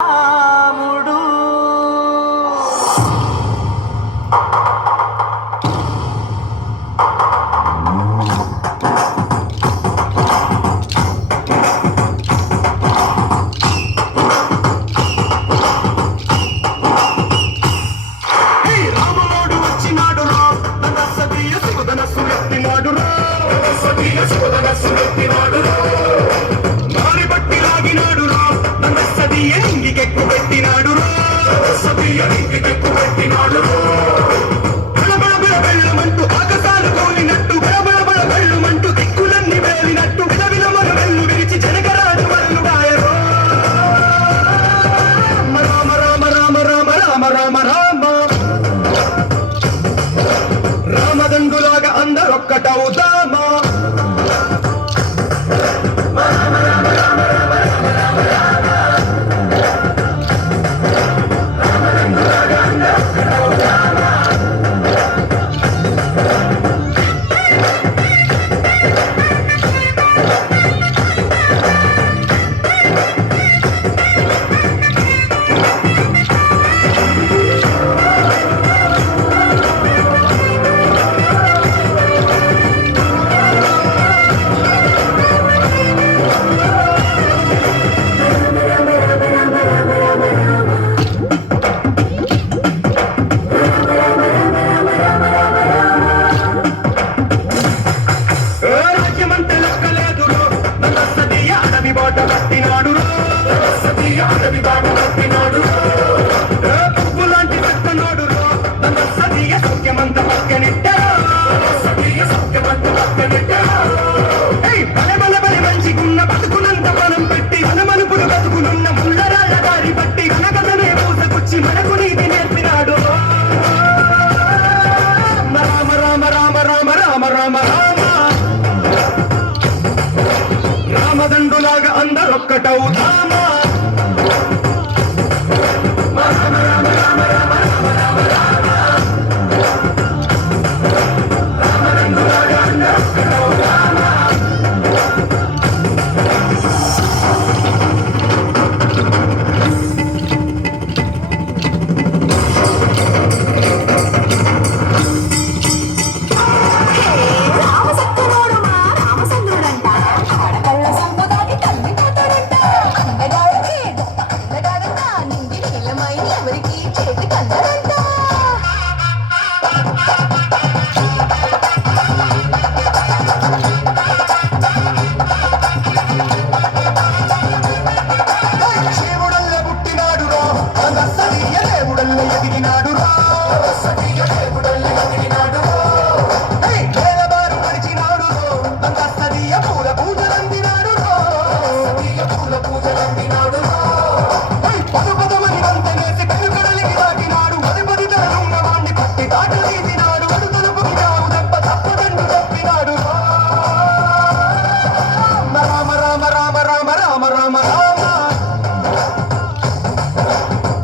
రాముడు వచ్చినాడు రా తన సతీయ శివధనస్సు ఎత్తినాడు రా మారి బట్టి లాగినాడు రా తన సతీయ నింగికెక్కు పెట్టినాడు రా బళబళబళ బెళ్ళమంటూ ఆకాశాలు కోలినట్టు బళబళబళ బెళ్ళుమంటూ దిక్కులన్నీ వేలినట్టు విలవిలమల వెళ్ళు విరిచి జనకరాజు వల్లుడాయరో రామ రామ రామ రామ రామ రామ రామ రామదండులాగా అందరొక్కటవుదామా పువ్వులాంటి పెద్దనోడు తన సతీయ సౌఖ్యమంత పక్కనెట్టారు బల బల బలి మంచిగున్న బతుకునంత మనం పెట్టి మనమనుపులు బతుకునున్న ముళ్ళరాళ్ళ దారి పట్టి కనకదనే పూసకొచ్చి మనకు నీతి నేర్పినాడు రామ రామ రామ రామ రామ రామ రామ రామదండులాగా అందరొక్కటవుదామా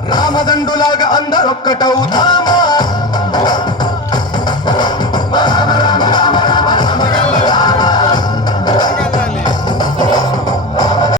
రామదండులాగా అందరొక్కటవుదామా